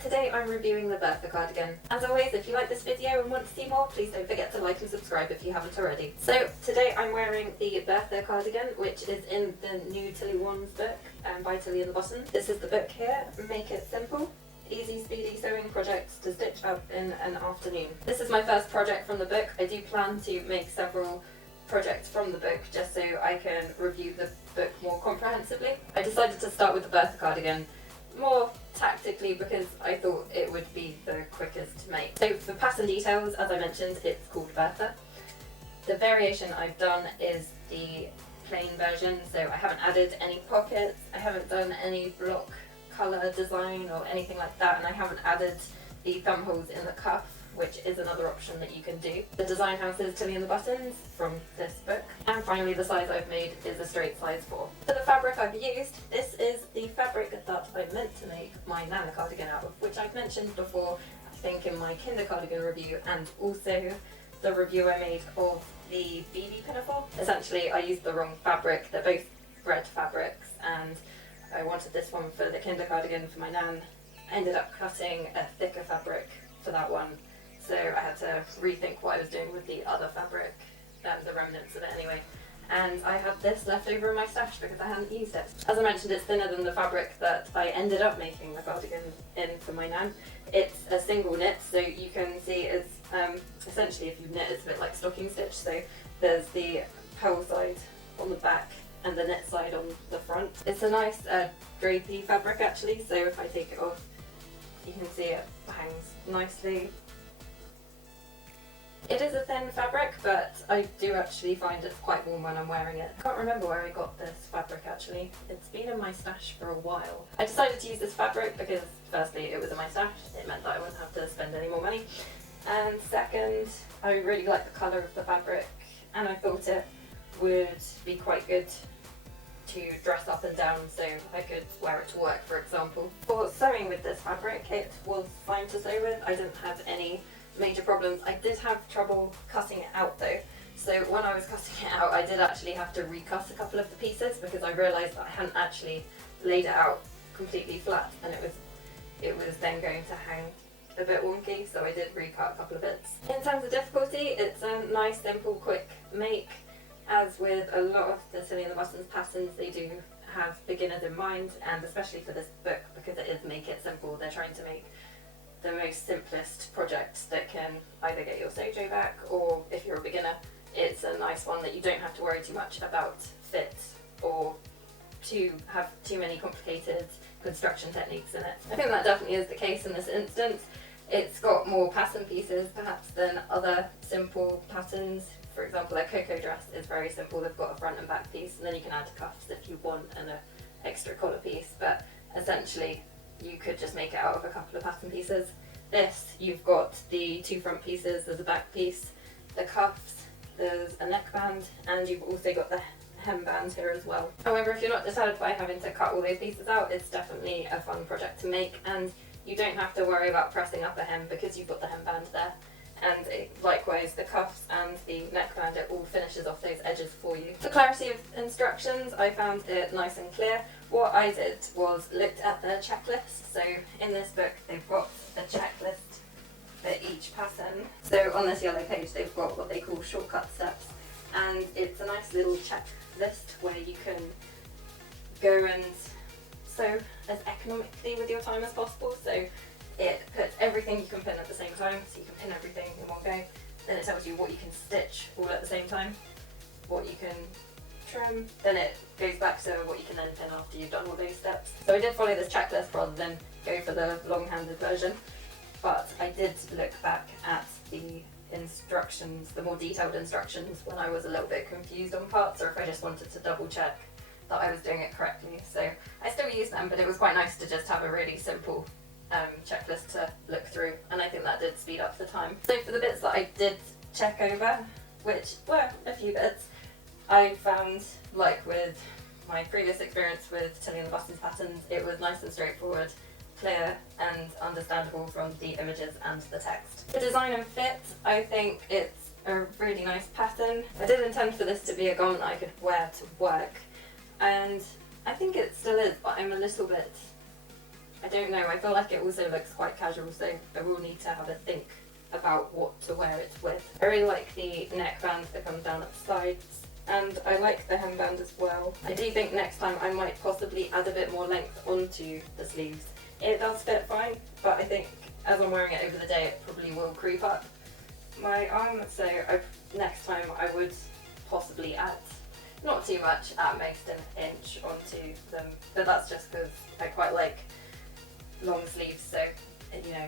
today I'm reviewing the Bertha cardigan. As always, if you like this video and want to see more, please don't forget to like and subscribe if you haven't already. So today I'm wearing the Bertha cardigan, which is in the new Tilly Walnes book by Tilly and the Buttons. This is the book here, Make It Simple. Easy, speedy sewing projects to stitch up in an afternoon. This is my first project from the book. I do plan to make several projects from the book just so I can review the book more comprehensively. I decided to start with the Bertha cardigan more tactically because I thought it would be the quickest to make. So for pattern details, as I mentioned, it's called Bertha. The variation I've done is the plain version, so I haven't added any pockets, I haven't done any block colour design or anything like that, and I haven't added the thumb holes in the cuff, which is another option that you can do. The design house is Tilly and the Buttons from this book. And finally, the size I've made is a straight size 4. For the fabric I've used, this is the fabric that I meant to make my Nana cardigan out of, which I've mentioned before, I think in my Kinder cardigan review, and also the review I made of the BB pinafore. Essentially, I used the wrong fabric. They're both red fabrics, and I wanted this one for the Kinder cardigan for my Nan. I ended up cutting a thicker fabric for that one. So I had to rethink what I was doing with the other fabric, the remnants of it anyway. And I had this left over in my stash because I hadn't used it. As I mentioned, it's thinner than the fabric that I ended up making the cardigan in for my Nan. It's a single knit, so you can see it's essentially, if you knit, it's a bit like stocking stitch. So there's the purl side on the back and the knit side on the front. It's a nice drapey fabric actually, so if I take it off, you can see it hangs nicely. It is a thin fabric, but I do actually find it quite warm when I'm wearing it. I can't remember where I got this fabric actually. It's been in my stash for a while. I decided to use this fabric because firstly it was in my stash, it meant that I wouldn't have to spend any more money. And second, I really like the colour of the fabric and I thought it would be quite good to dress up and down, so I could wear it to work, for example. For sewing with this fabric, it was fine to sew with. I didn't have any major problems. I did have trouble cutting it out though, so when I was cutting it out I did actually have to recut a couple of the pieces because I realised that I hadn't actually laid it out completely flat and it was then going to hang a bit wonky, so I did recut a couple of bits. In terms of difficulty, it's a nice, simple, quick make. As with a lot of the Tilly and the Buttons patterns, they do have beginners in mind, and especially for this book because it is Make It Simple, they're trying to make the most simplest project that can either get your sojo back, or if you're a beginner, it's a nice one that you don't have to worry too much about fit or to have too many complicated construction techniques in it. I think that definitely is the case in this instance. It's got more pattern pieces perhaps than other simple patterns. For example, their cocoa dress is very simple. They've got a front and back piece, and then you can add cuffs if you want and an extra collar piece, but essentially you could just make it out of a couple of pattern pieces. This, you've got the 2 front pieces, there's a back piece, the cuffs, there's a neckband, and you've also got the hemband here as well. However, if you're not deterred by having to cut all those pieces out, it's definitely a fun project to make, and you don't have to worry about pressing up a hem because you've got the hemband there. And likewise, the cuffs and the neckband, it all finishes off those edges for you. For clarity of instructions, I found it nice and clear. What I did was looked at the checklist. So in this book, they've got a checklist for each pattern. So on this yellow page, they've got what they call shortcut steps. And it's a nice little checklist where you can go and sew as economically with your time as possible. So it puts everything you can pin at the same time, so you can pin everything in one go. Then it tells you what you can stitch all at the same time, what you can trim, then it goes back to what you can then pin after you've done all those steps. So I did follow this checklist rather than go for the long-handed version, but I did look back at the instructions, the more detailed instructions, when I was a little bit confused on parts, or if I just wanted to double check that I was doing it correctly. So I still used them, but it was quite nice to just have a really simple checklist to look through, and I think that did speed up the time. So for the bits that I did check over, which were a few bits, I found, like with my previous experience with Tilly and the Buttons patterns, it was nice and straightforward, clear and understandable from the images and the text. The design and fit, I think it's a really nice pattern. I did intend for this to be a garment I could wear to work, and I think it still is, but I'm a little bit I don't know, I feel like it also looks quite casual, so I will need to have a think about what to wear it with. I really like the neckband that comes down at the sides, and I like the hemband as well. I do think next time I might possibly add a bit more length onto the sleeves. It does fit fine, but I think as I'm wearing it over the day, it probably will creep up my arm, so next time I would possibly add not too much, at most an inch onto them, but that's just because I quite like long sleeves, so you know,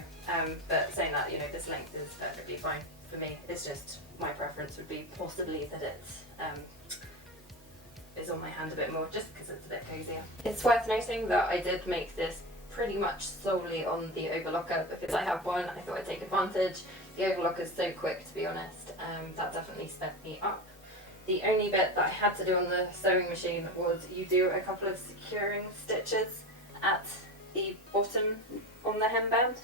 but saying that, you know, this length is perfectly fine for me. It's just my preference would be possibly that it is on my hand a bit more, just because it's a bit cozier. It's worth noting that I did make this pretty much solely on the overlocker because I have one. I thought I'd take advantage. The overlocker is so quick, to be honest. That definitely sped me up. The only bit that I had to do on the sewing machine was you do a couple of securing stitches at the bottom on the hemband.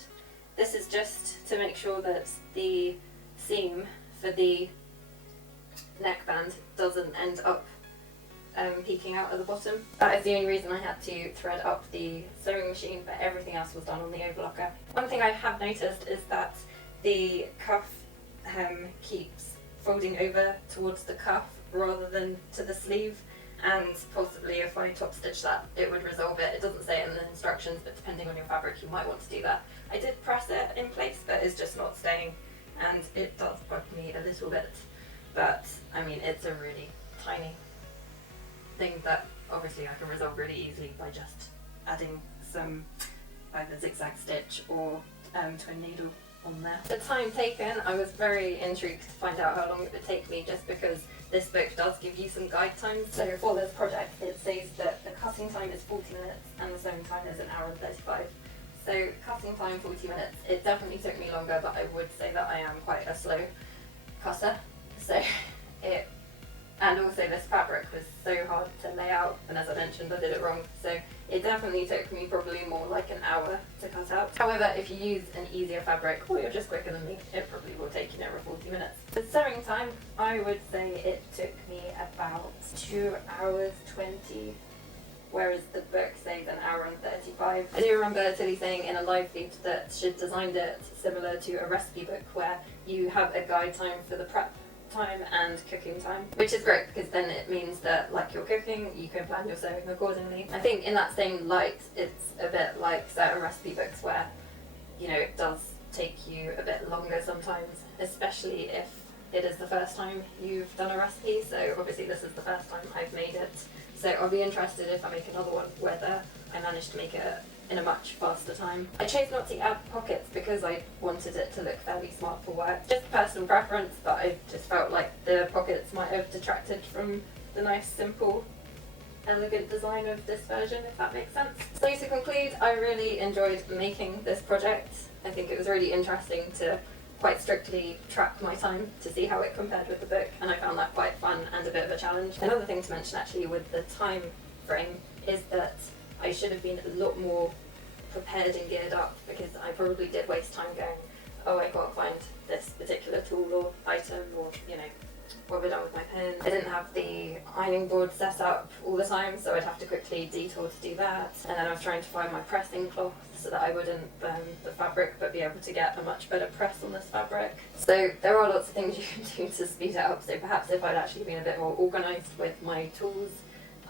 This is just to make sure that the seam for the neckband doesn't end up peeking out at the bottom. That is the only reason I had to thread up the sewing machine, but everything else was done on the overlocker. One thing I have noticed is that the cuff hem keeps folding over towards the cuff rather than to the sleeve, and possibly if I top stitch that it would resolve it. It doesn't say it in the instructions, but depending on your fabric you might want to do that. I did press it in place, but it's just not staying, and it does bug me a little bit, but I mean it's a really tiny thing that obviously I can resolve really easily by just adding some either zigzag stitch or twin needle on there. The time taken, I was very intrigued to find out how long it would take me, just because this book does give you some guide times. So for this project it says that the cutting time is 40 minutes and the sewing time is 1 hour and 35. So cutting time 40 minutes, it definitely took me longer, but I would say that I am quite a slow cutter. So and also this fabric was so hard to lay out, and as I mentioned I did it wrong, so it definitely took me probably more like 1 hour to cut out. However, if you use an easier fabric, or you're just quicker than me, it probably will take you nearer 40 minutes. The sewing time, I would say it took me about 2 hours 20, whereas the book says 1 hour and 35. I do remember Tilly saying in a live feed that she'd designed it similar to a recipe book where you have a guide time for the prep time and cooking time, which is great because then it means that like you're cooking, you can plan your sewing accordingly. I think in that same light it's a bit like certain recipe books where, you know, it does take you a bit longer sometimes, especially if it is the first time you've done a recipe. So obviously this is the first time I've made it, so I'll be interested if I make another one whether I manage to make it in a much faster time. I chose not to add pockets because I wanted it to look fairly smart for work. Just personal preference, but I just felt like the pockets might have detracted from the nice, simple, elegant design of this version, if that makes sense. So to conclude, I really enjoyed making this project. I think it was really interesting to quite strictly track my time to see how it compared with the book, and I found that quite fun and a bit of a challenge. Another thing to mention actually with the time frame is that I should have been a lot more prepared and geared up, because I probably did waste time going, oh, I can't find this particular tool or item, or, you know, what have I done with my pen? I didn't have the ironing board set up all the time, so I'd have to quickly detour to do that. And then I was trying to find my pressing cloth so that I wouldn't burn the fabric, but be able to get a much better press on this fabric. So there are lots of things you can do to speed it up. So perhaps if I'd actually been a bit more organised with my tools,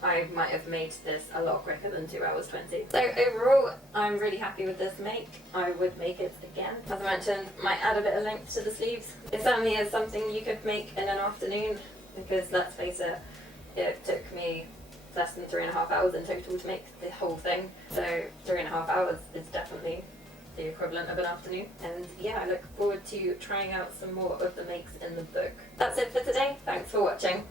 I might have made this a lot quicker than 2 hours 20. So overall, I'm really happy with this make. I would make it again. As I mentioned, might add a bit of length to the sleeves. It certainly is something you could make in an afternoon, because let's face it, it took me less than 3.5 hours in total to make the whole thing. So 3.5 hours is definitely the equivalent of an afternoon. And yeah, I look forward to trying out some more of the makes in the book. That's it for today. Thanks for watching.